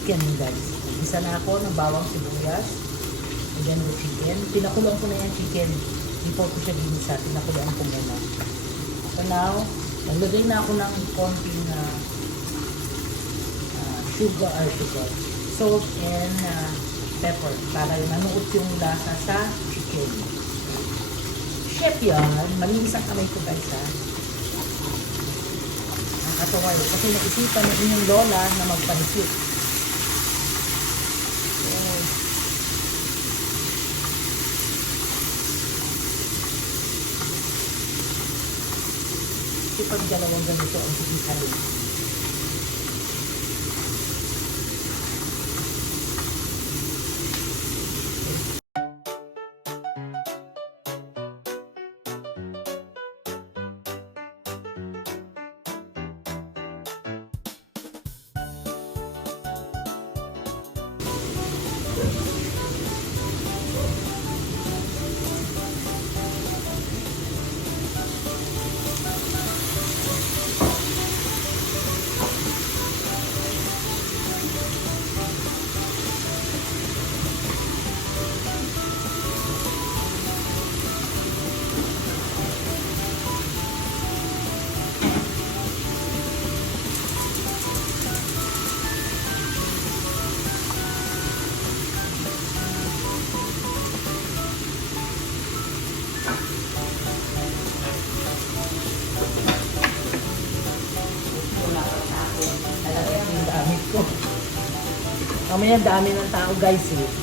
chicken guys. Isa na ako ng bawang sibuyas. Ayan yung chicken. Pinakulang ko na yung chicken. Before ko siya ginisa, pinakulang ko muna. So now, naglagay na ako ng konting uh, uh, sugar or sugar. Salt and uh, pepper para manuot yung lasa sa chicken. Chef yan. Malinis ang kamay ko guys ha. Nakakatawa yun. Kasi naisipan ng inyong lola na magpansit. Kasi pag dalawang ganito ang Mamaya dami ng tao guys eh.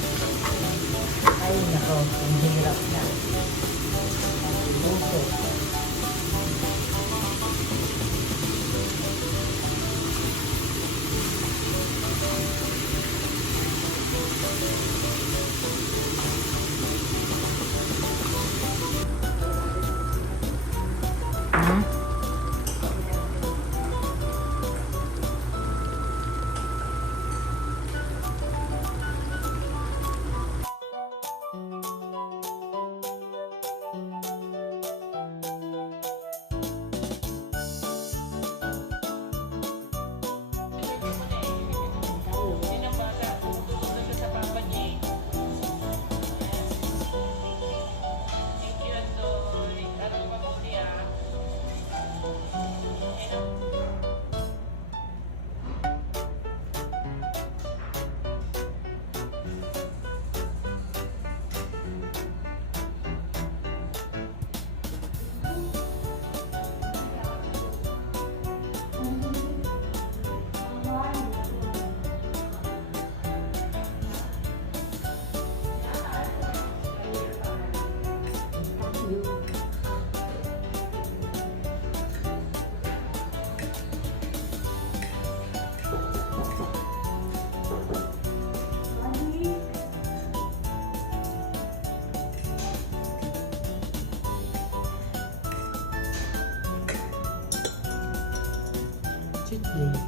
listening.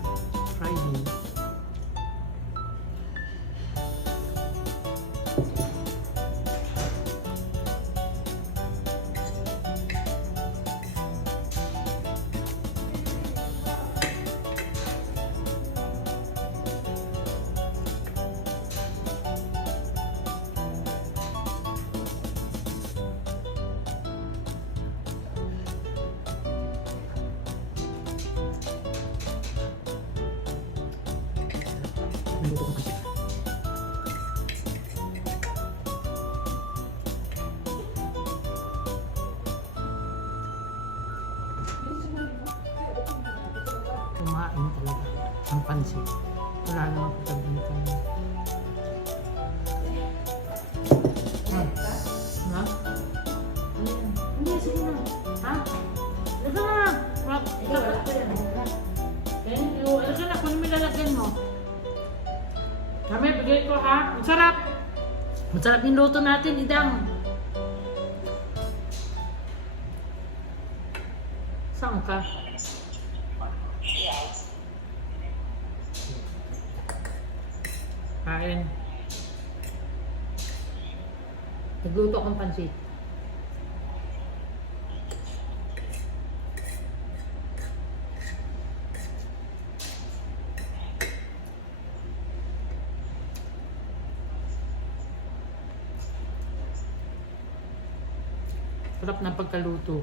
Kumain talaga ang pansit. Wala namang pagkagantan. Ha? Ang sarap yung luto natin, idang. Saan ka? Kain. Nagluto akong pansit. Sarap ng pagkaluto.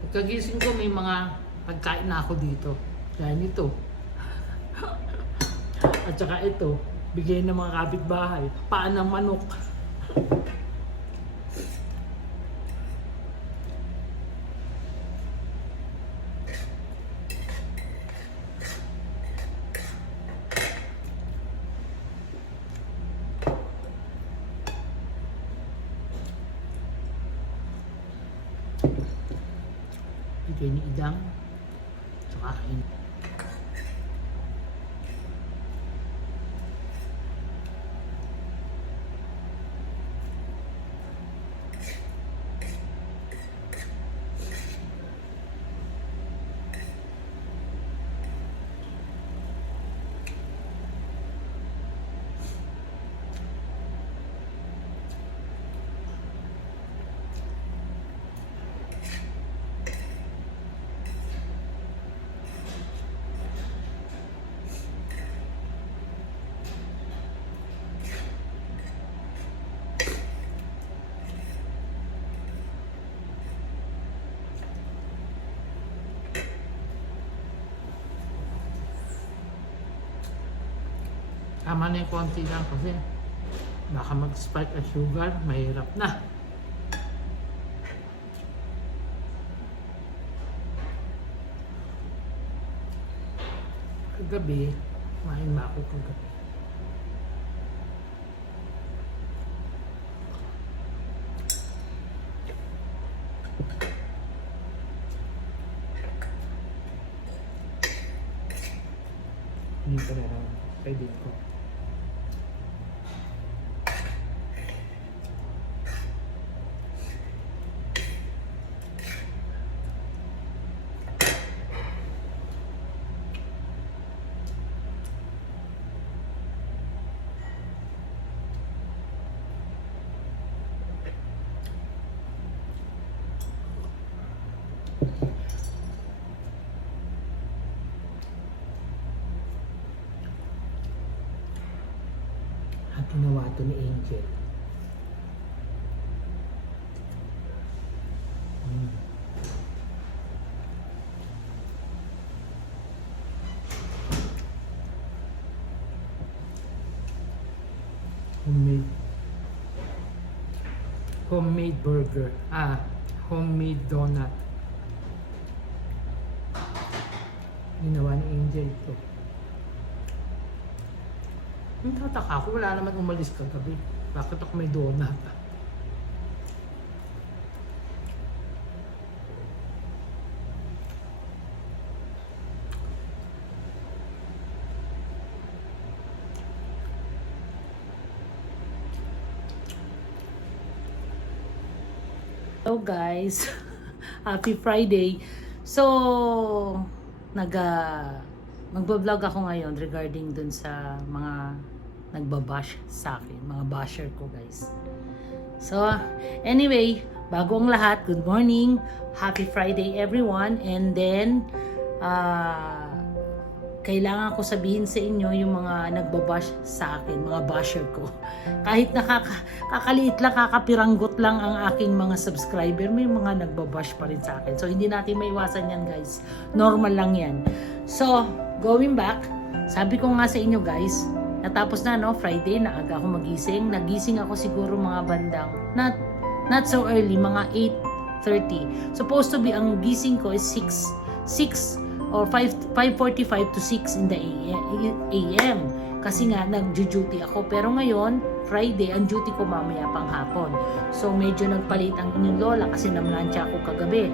Pagkagising ko, may mga pagkain na ako dito. Gaya nito. At saka ito, bigay ng mga kapitbahay. Paan ng manok. Bigay ni Idang. Tsaka kain. Tama na yung konti lang kasi baka mag-spike ang sugar, mahirap na. Kagabi, kumain na ako kagabi. Hindi ko na lang kaibigan ko. At ginawa to ni Angel. Mm. Homemade. Homemade burger. Ah, homemade donut. Ginawa ni Angel to. Yung tataka ako, wala naman umalis kagabi. Bakit ako may donut? Guys, happy Friday. So, nag uh, magbablog ako ngayon regarding dun sa mga nagbabash sa akin, mga basher ko guys. So, anyway, bago ang lahat, good morning, happy Friday everyone, and then, ah, kailangan ko sabihin sa inyo yung mga nagbabash sa akin, mga basher ko. Kahit nakaka, lang, kakapiranggot lang ang aking mga subscriber, may mga nagbabash pa rin sa akin. So, hindi natin maiwasan yan, guys. Normal lang yan. So, going back, sabi ko nga sa inyo, guys, natapos na, no? Friday, naaga ako magising. Nagising ako siguro mga bandang, not, not so early, mga 8.30. Supposed to be, ang gising ko is 6, 6 or 5, 5.45 to 6 in the AM. Kasi nga, nag-duty ako. Pero ngayon, Friday, ang duty ko mamaya pang hapon. So, medyo nagpalit ang inyong lola kasi namlansya ako kagabi.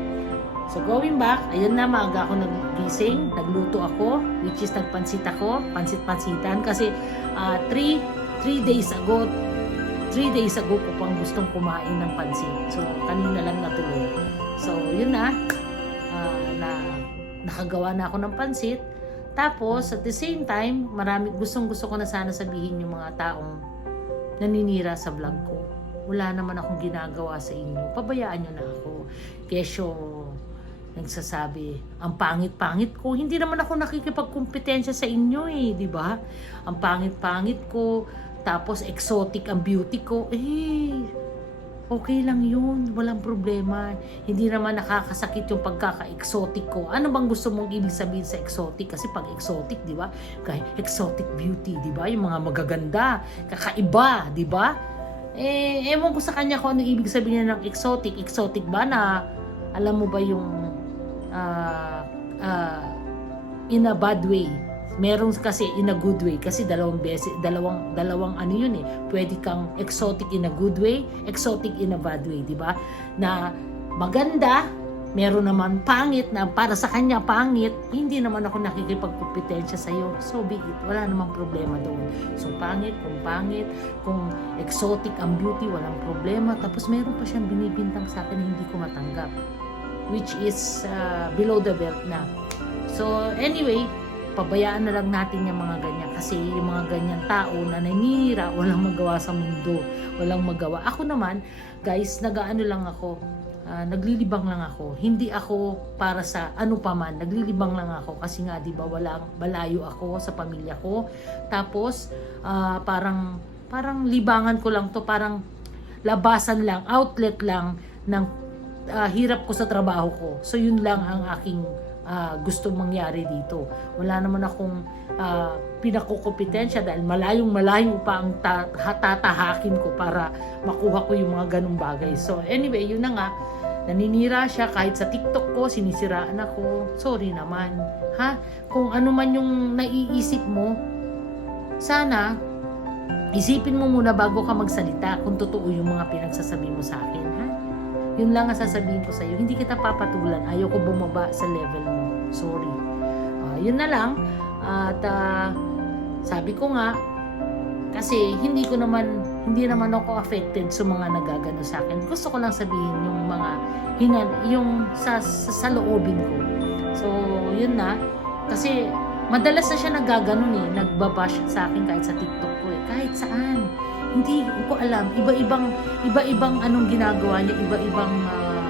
So, going back, ayun na, maaga ako nagising, nagluto ako, which is nagpansit ako, pansit-pansitan. Kasi 3 3 days ago, 3 days ago ko pang gustong kumain ng pansit. So, kanina lang natuloy. So, yun ah, na nakagawa na ako ng pansit. Tapos, at the same time, marami, gustong gusto ko na sana sabihin yung mga taong naninira sa vlog ko. Wala naman akong ginagawa sa inyo. Pabayaan nyo na ako. Kesyo, nagsasabi, ang pangit-pangit ko. Hindi naman ako nakikipagkumpetensya sa inyo eh, di ba? Ang pangit-pangit ko, tapos exotic ang beauty ko. Eh, okay lang yun. Walang problema. Hindi naman nakakasakit yung pagkaka-exotic ko. Ano bang gusto mong ibig sabihin sa exotic? Kasi pag exotic, di ba? Kaya exotic beauty, di ba? Yung mga magaganda, kakaiba, di ba? Eh, ewan ko sa kanya kung ano ibig sabihin niya ng exotic. Exotic ba na, alam mo ba yung ah, ah, in a bad way. Meron kasi in a good way kasi dalawang beses dalawang dalawang ano yun eh. Pwede kang exotic in a good way, exotic in a bad way, di ba? Na maganda, meron naman pangit na para sa kanya pangit, hindi naman ako nakikipagkumpetensya sa iyo. So be it. Wala namang problema doon. So pangit, kung pangit, kung exotic ang beauty, walang problema. Tapos meron pa siyang binibintang sa akin hindi ko matanggap which is uh, below the belt na. So anyway, pabayaan na lang natin yung mga ganyan kasi yung mga ganyan tao na naninira, walang magawa sa mundo, walang magawa. Ako naman, guys, nagaano lang ako, ah, naglilibang lang ako. Hindi ako para sa ano pa man, naglilibang lang ako kasi nga 'di ba walang balayo ako sa pamilya ko. Tapos ah, parang parang libangan ko lang to, parang labasan lang, outlet lang ng ah, hirap ko sa trabaho ko. So yun lang ang aking ah, gusto mangyari dito. Wala naman akong uh, pinakukompetensya dahil malayong malayo pa ang ta- tatahakin ko para makuha ko yung mga ganong bagay. So anyway, yun na nga. Naninira siya kahit sa TikTok ko, sinisiraan ako. Sorry naman. Ha? Kung ano man yung naiisip mo, sana isipin mo muna bago ka magsalita kung totoo yung mga pinagsasabi mo sa akin. Ha? Yun lang ang sasabihin ko sa iyo. Hindi kita papatulan. Ayoko bumaba sa level mo. Sorry. Ah, yun na lang. At ah, sabi ko nga, kasi hindi ko naman, hindi naman ako affected sa mga nagagano sa akin. Gusto ko lang sabihin yung mga, hinan, yung sa, sa, sa loobin ko. So, yun na. Kasi, madalas na siya nagaganon eh. Nagbabash sa akin kahit sa TikTok ko eh. Kahit saan hindi ko alam. Iba-ibang iba-ibang anong ginagawa niya. Iba-ibang ah,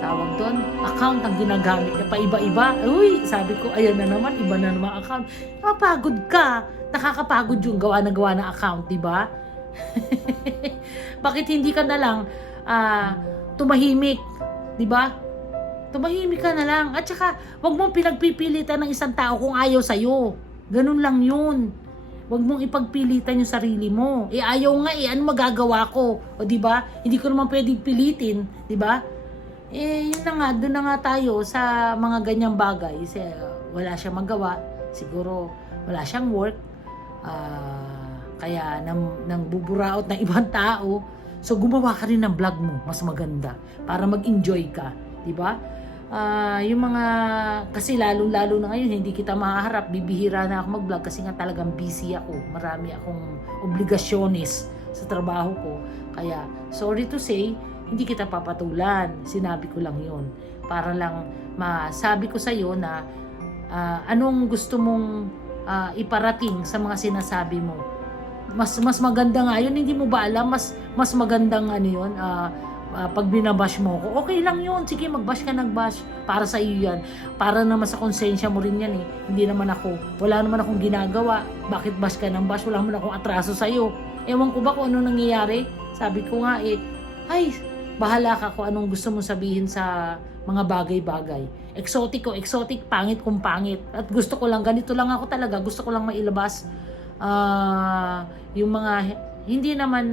tawag doon account ang ginagamit niya. Pa iba-iba uy sabi ko ayan na naman iba na naman account. Napagod ka. Nakakapagod yung gawa na gawa ng account di ba? Bakit hindi ka na lang ah, tumahimik di ba? Tumahimik ka na lang. At saka wag mong pinagpipilitan ng isang tao kung ayaw sa'yo. Ganun lang yun Huwag mong ipagpilitan yung sarili mo. Eh ayaw nga eh, ano magagawa ko? O di ba? Hindi ko naman pwedeng pilitin, di ba? Eh yun na nga, doon na nga tayo sa mga ganyang bagay. Kasi wala siyang magawa. Siguro wala siyang work. Ah, kaya nang, nang buburaot ng ibang tao. So gumawa ka rin ng vlog mo, mas maganda. Para mag-enjoy ka, di ba? Ah, yung mga kasi lalong-lalo na ngayon hindi kita mahaharap, bibihira na ako mag-vlog kasi nga talagang busy ako. Marami akong obligasyones sa trabaho ko. Kaya sorry to say, hindi kita papatulan. Sinabi ko lang 'yon para lang masabi ko sa iyo na ah, anong gusto mong ah, iparating sa mga sinasabi mo. Mas mas maganda nga 'yun, hindi mo ba alam mas mas magandang ano 'yun, ah, ah, pag binabash mo ko, okay lang yun. Sige, magbash ka nagbash. Para sa iyo yan. Para naman sa konsensya mo rin yan eh. Hindi naman ako, wala naman akong ginagawa. Bakit bash ka ng bash? Wala naman akong atraso sa iyo. Ewan ko ba kung ano nangyayari? Sabi ko nga eh, ay, bahala ka kung anong gusto mong sabihin sa mga bagay-bagay. Exotic ko, exotic, pangit kung pangit. At gusto ko lang, ganito lang ako talaga. Gusto ko lang mailabas ah, yung mga, hindi naman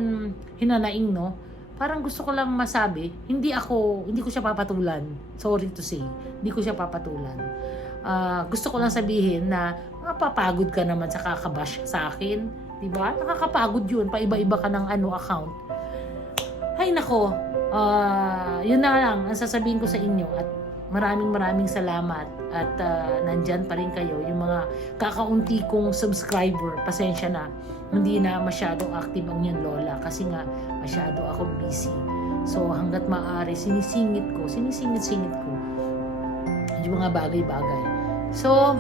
hinanaing, no? Parang gusto ko lang masabi, hindi ako, hindi ko siya papatulan. Sorry to say, hindi ko siya papatulan. Ah, gusto ko lang sabihin na mapapagod ka naman sa kakabash sa akin. Di ba? Nakakapagod yun. Paiba-iba ka ng ano account. Ay nako, ah, yun na lang ang sasabihin ko sa inyo at maraming maraming salamat at ah, nandyan pa rin kayo yung mga kakaunti kong subscriber pasensya na hindi na masyadong active ang yung lola kasi nga masyado ako busy. So hanggat maaari sinisingit ko sinisingit-singit ko yung mga bagay-bagay. So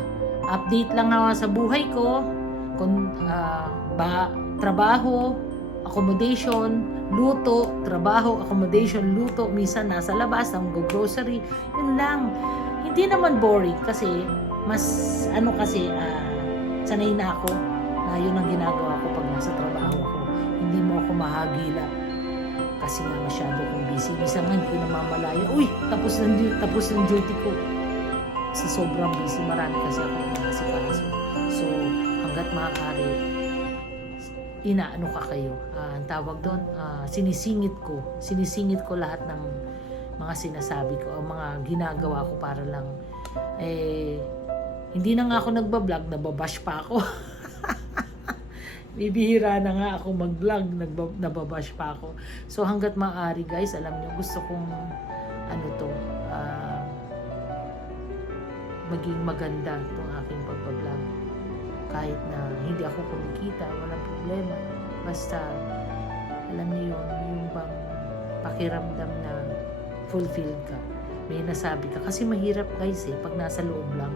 update lang ako sa buhay ko kung ah, ba trabaho accommodation, luto, trabaho, accommodation, luto, minsan nasa labas, ang grocery, yun lang. Hindi naman boring kasi mas ano kasi ah, sanay na ako na yun ang ginagawa ko pag nasa trabaho ako. Hindi mo ako mahagila kasi nga masyado kong busy. Minsan nga hindi ko namamalaya. Uy, tapos ng, tapos ng duty ko. Sa sobrang busy, marami kasi ako nakasikaso. So, hanggat maaari, inaano ka kayo. Ah, ang tawag doon, ah, sinisingit ko. Sinisingit ko lahat ng mga sinasabi ko, ang mga ginagawa ko para lang, eh, hindi na nga ako nagbablog, nababash pa ako. Bibihira na nga ako mag-vlog, nababash pa ako. So hanggat maaari guys, alam nyo, gusto kong ano to, ah, maging maganda itong aking pagbablog. Kahit na hindi ako kumikita, walang problema. Basta, alam niyo yun, yung bang pakiramdam na fulfilled ka. May nasabi ka. Kasi mahirap guys eh, pag nasa loob lang,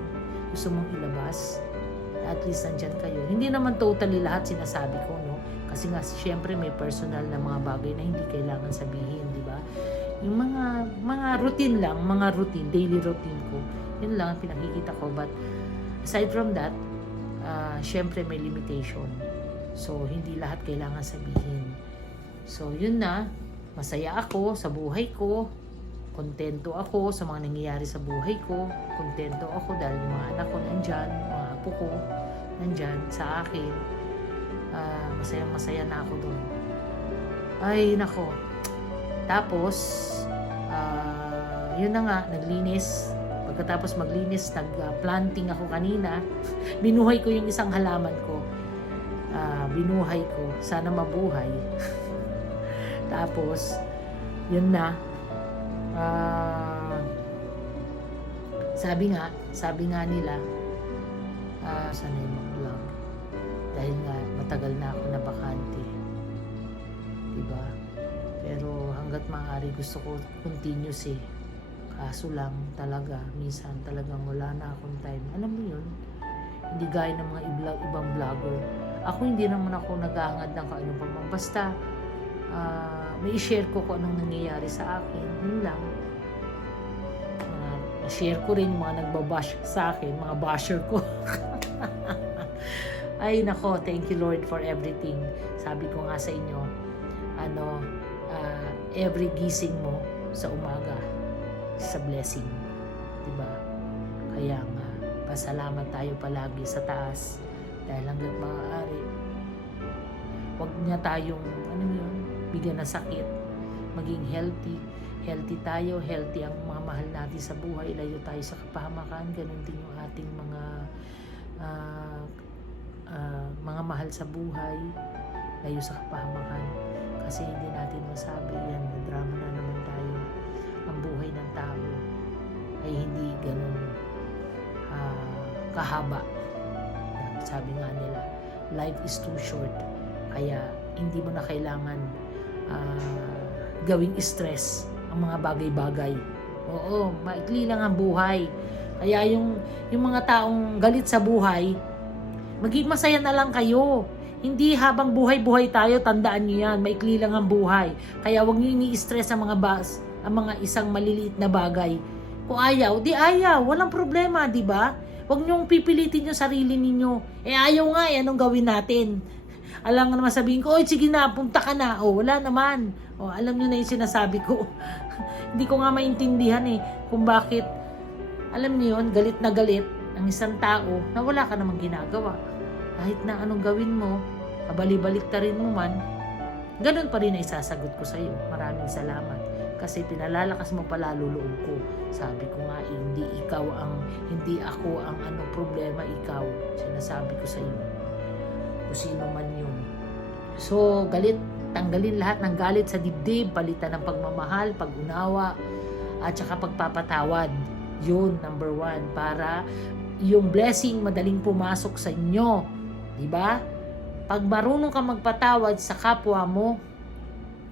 gusto mong ilabas, at least nandyan kayo. Hindi naman totally lahat sinasabi ko, no? Kasi nga, syempre may personal na mga bagay na hindi kailangan sabihin, di ba? Yung mga, mga routine lang, mga routine, daily routine ko, yun lang ang pinakikita ko. But, aside from that, ah, syempre may limitation. So, hindi lahat kailangan sabihin. So, yun na. Masaya ako sa buhay ko. Kontento ako sa mga nangyayari sa buhay ko. Kontento ako dahil yung mga anak ko nandyan, apo ko nandyan sa akin. Ah, masaya-masaya na ako doon. Ay, nako. Tapos, ah, yun na nga, naglinis. Pagkatapos maglinis, nag-planting ako kanina. Binuhay ko yung isang halaman ko. Ah, binuhay ko. Sana mabuhay. Tapos, yun na. Ah, sabi nga, sabi nga nila, ah, sana yung mag-vlog. Dahil nga, matagal na ako na bakante. Diba? Pero hanggat maaari gusto ko continuous eh. Kaso lang talaga, minsan talagang wala na akong time. Alam mo yun? Hindi gaya ng mga ibla- ibang vlogger. Ako hindi naman ako nag-aangad ng kaano pa. Basta, ah, may share ko kung anong nangyayari sa akin. Yun lang. Share ko rin yung mga nagbabash sa akin, mga basher ko. Ay nako, thank you Lord for everything. Sabi ko nga sa inyo, ano, ah, every gising mo sa umaga, sa blessing. 'Di ba? Kaya nga, pasalamat tayo palagi sa taas dahil hanggang maaari. Huwag niya tayong, ano yun, bigyan ng sakit. Maging healthy. Healthy tayo, healthy ang mga mahal natin sa buhay. Layo tayo sa kapahamakan. Ganun din yung ating mga ah, ah, mga mahal sa buhay. Layo sa kapahamakan. Kasi hindi natin masabi yan. Drama na naman tayo. Ang buhay ng tao ay hindi ganun ah, kahaba. Sabi nga nila, life is too short. Kaya hindi mo na kailangan ah, gawing stress ang mga bagay-bagay. Oo, maikli lang ang buhay. Kaya yung, yung mga taong galit sa buhay, maging masaya na lang kayo. Hindi habang buhay-buhay tayo, tandaan nyo yan, maikli lang ang buhay. Kaya huwag nyo ini-stress ang mga bas, ang mga isang maliliit na bagay. Kung ayaw, di ayaw. Walang problema, di ba? Huwag niyong pipilitin yung sarili ninyo. Eh ayaw nga, eh, anong gawin natin? Alam nga naman sabihin ko, oy sige na, punta ka na. O, wala naman. O, alam niyo na yung sinasabi ko. Hindi ko nga maintindihan eh, kung bakit, alam niyo yun, galit na galit ang isang tao na wala ka namang ginagawa. Kahit na anong gawin mo, kabali-balik rin mo man, ganun pa rin ay sasagot ko sa iyo. Maraming salamat. Kasi pinalalakas mo palalo loob ko. Sabi ko nga, eh, hindi ikaw ang, hindi ako ang ano problema, ikaw. Sinasabi ko sa iyo. Kung sino man yun. So, galit, tanggalin lahat ng galit sa dibdib, palitan ng pagmamahal, pag-unawa, at saka pagpapatawad. Yun, number one. Para yung blessing madaling pumasok sa inyo. Di ba? Pag marunong ka magpatawad sa kapwa mo,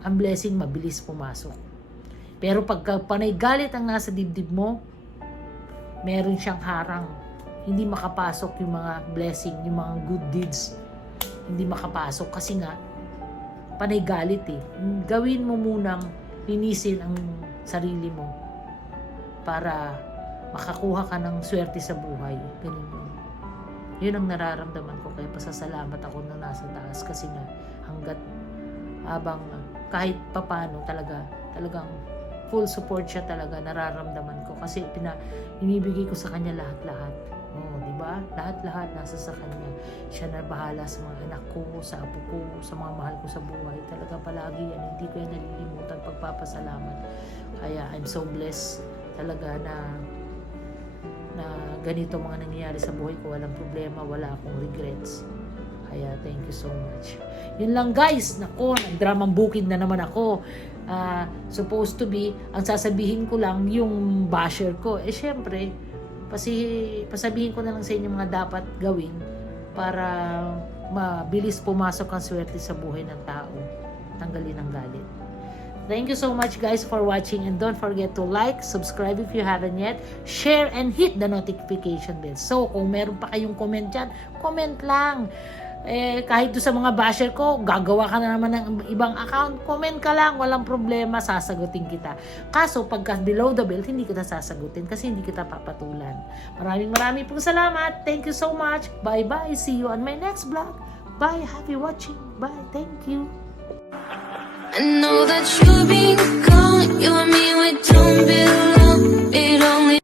ang blessing mabilis pumasok. Pero pagka panay galit ang nasa dibdib mo, meron siyang harang. Hindi makapasok yung mga blessing, yung mga good deeds. Hindi makapasok kasi nga, panay galit eh. Gawin mo munang linisin ang sarili mo para makakuha ka ng swerte sa buhay. Ganun yun. Yun ang nararamdaman ko kaya pasasalamat ako na nasa taas kasi nga hanggat habang kahit papano talaga talagang full support siya talaga nararamdaman ko kasi pina inibigay ko sa kanya lahat-lahat. Ba? Lahat-lahat nasa sa kanya. Siya na bahala sa mga anak ko, sa apo ko, sa mga mahal ko sa buhay. Talaga palagi yan. Hindi ko yan nalilimutan pagpapasalamat. Kaya I'm so blessed talaga na na ganito mga nangyayari sa buhay ko. Walang problema, wala akong regrets. Kaya thank you so much. Yun lang guys. Nako, nagdramang bukid na naman ako. Ah, supposed to be, ang sasabihin ko lang yung basher ko. Eh syempre, pasi, pasabihin ko na lang sa inyo mga dapat gawin para mabilis pumasok ang swerte sa buhay ng tao. Tanggalin ang galit. Thank you so much guys for watching and don't forget to like, subscribe if you haven't yet, share and hit the notification bell. So kung meron pa kayong comment dyan, comment lang. Eh, kahit doon sa mga basher ko, gagawa ka na naman ng ibang account, comment ka lang, walang problema, sasagutin kita. Kaso, pagka below the belt, hindi kita sasagutin kasi hindi kita papatulan. Maraming maraming pong salamat. Thank you so much. Bye-bye. See you on my next vlog. Bye. Happy watching. Bye. Thank you. I know that you've been gone. You and me, we don't belong. It